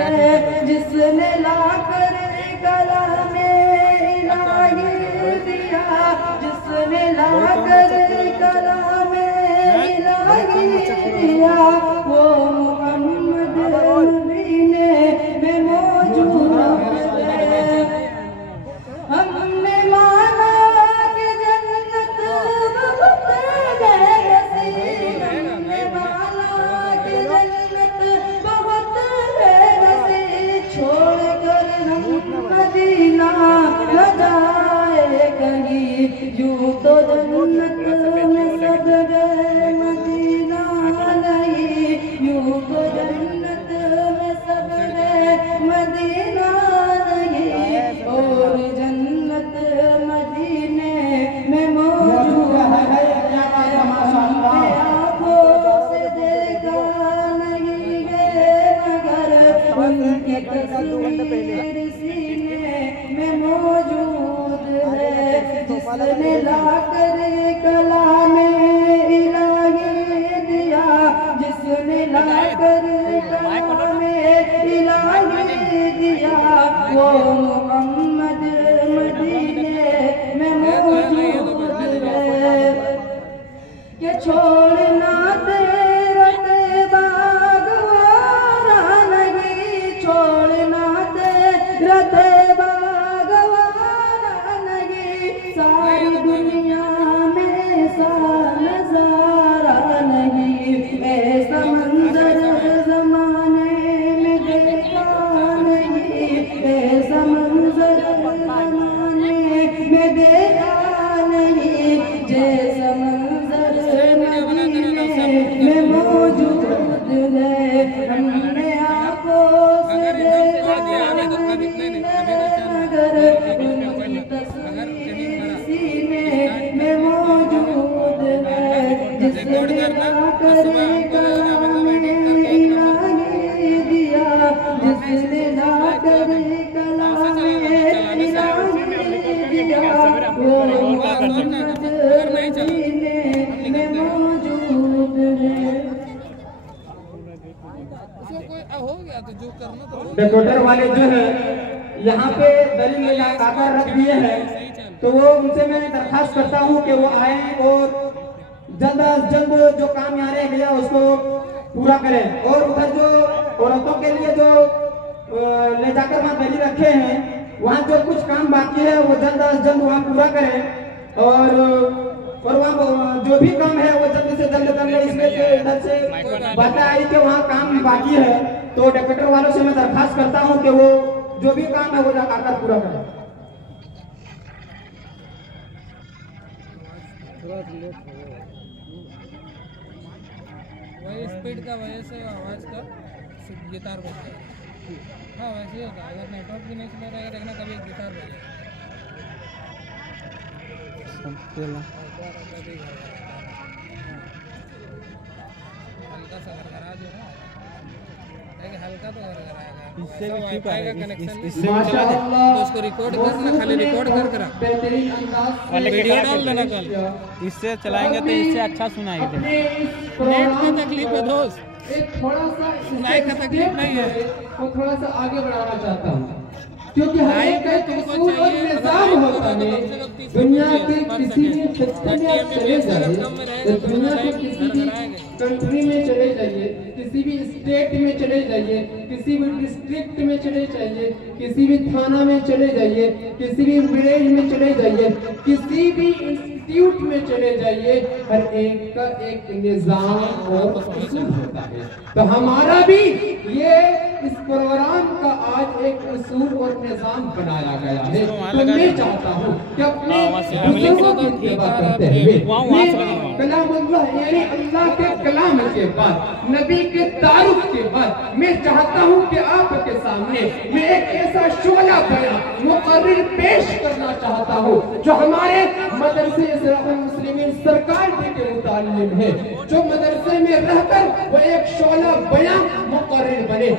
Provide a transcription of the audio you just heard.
है जिसने लाकर गला में इलाही दिया, जिसने लाकर गला में इलाही दिया, वो मोहम्मद मदीने में मौजूद है। हमने माना कि जन्नत बहुत है नसीब, हमने माना कि जन्नत बहुत है नसीब, छोड़कर हम मदीना न जाए कहीं, यूं तो जन्नत में सब गए मदीना नहीं, यूं तो जन्नत में सब गए मदीना नहीं, और जन्नत मदीने में मौजूद है। हमने आँखों से देखा नहीं है मगर उनकी तस्वीर सीने में मौजूद है, जिसने लाकर गला में इलाही दिया, जिसने लाकर गला में इलाही दिया, वो मोहम्मद मदीने में मौजूद है। ये छोड़ना तेरा बाग वारा नहीं, छोड़ना तेरा बाग वारा नहीं, सारी दुनिया में ऐसा नजारा नहीं, ऐसा मंजर जमाने में देखा नहीं, ऐसा मंजर जमाने में देखा नहीं, जैसा मंजर मदीने में मौजूद है। हमने आँखों से देखा नहीं मगर उनकी तस्वीर सीने में मौजूद है, जिसने लाकर गला में इलाही दिया, जिसने लाकर गला में इलाही दिया, वो मोहम्मद मदीने में मौजूद है। हो गया तो जो करना तो डेकोरेटर वाले जो है यहाँ पे दलील लगाकर रख दिए हैं, तो वो उनसे मैं दरखास्त करता हूँ कि वो आए और जल्द अज जल्द जो काम यहाँ रह गया उसको पूरा करें, और उधर जो औरतों के लिए जो ले जाकर वहाँ दलील रखे हैं वहाँ जो कुछ काम बाकी है वो जल्द अज जल्द वहाँ पूरा करें, और वहाँ जो भी काम है वो जल्द से जल्द कर ले। इसमें इधर से बातें आई कि वहाँ काम बाकी है, तो डेकोरेटर वालों से मैं दरखास्त करता हूँ कि वो जो भी काम है वो आकर पूरा करें। वही स्पीड का वजह से आवाज़ का गिटार बजता है। हाँ वैसे ही होता है, अगर नेटवर्क भी नहीं चला रहेगा देखना कभी गिटार बजेगा। हल्का सा गरगरा जो है, हल्का तो गरगराएगा, इससे भी ठीक आएगा कनेक्शन, तो उसको रिकॉर्ड करना, खाली रिकॉर्ड कर वीडियो डाल देना कल, इससे चलाएंगे तो इससे अच्छा सुनाई दे। नेट का तकलीफ है दोस्त, एक थोड़ा सा सुनाई का तकलीफ नहीं है, वो थोड़ा सा आगे बढ़ाना चाहता हूँ, क्योंकि हर एक का उसूल और निज़ाम होता है। दुनिया के किसी भी खित्ते में आप चले जाइए, दुनिया के किसी भी कंट्री में चले जाइए, किसी भी स्टेट में चले जाइए, किसी भी डिस्ट्रिक्ट में चले जाइए, किसी भी थाना में चले जाइए, किसी भी विलेज में चले जाइए, किसी भी इंस्टीट्यूट में चले जाइए, हर एक का एक निज़ाम और उसूल होता है। तो हमारा भी ये इस प्रोग्राम का आज एक उसूल और निज़ाम बनाया गया है। तो मैं चाहता हूँ कि अपने बुजुर्गों की सेवा करते हुए कलामुल्लाह यानी अल्लाह के कलाम के बाद, नबी के तारुफ के बाद, मैं चाहता हूँ कि आपके सामने मैं एक ऐसा शोला बयां मुकर्रिर पेश करना चाहता हूँ जो हमारे मदरसे मुस्लिमीन सरकार के मुतालिम है, जो मदरसे में रहकर वो एक शोला बयां मुकर्रिर बने।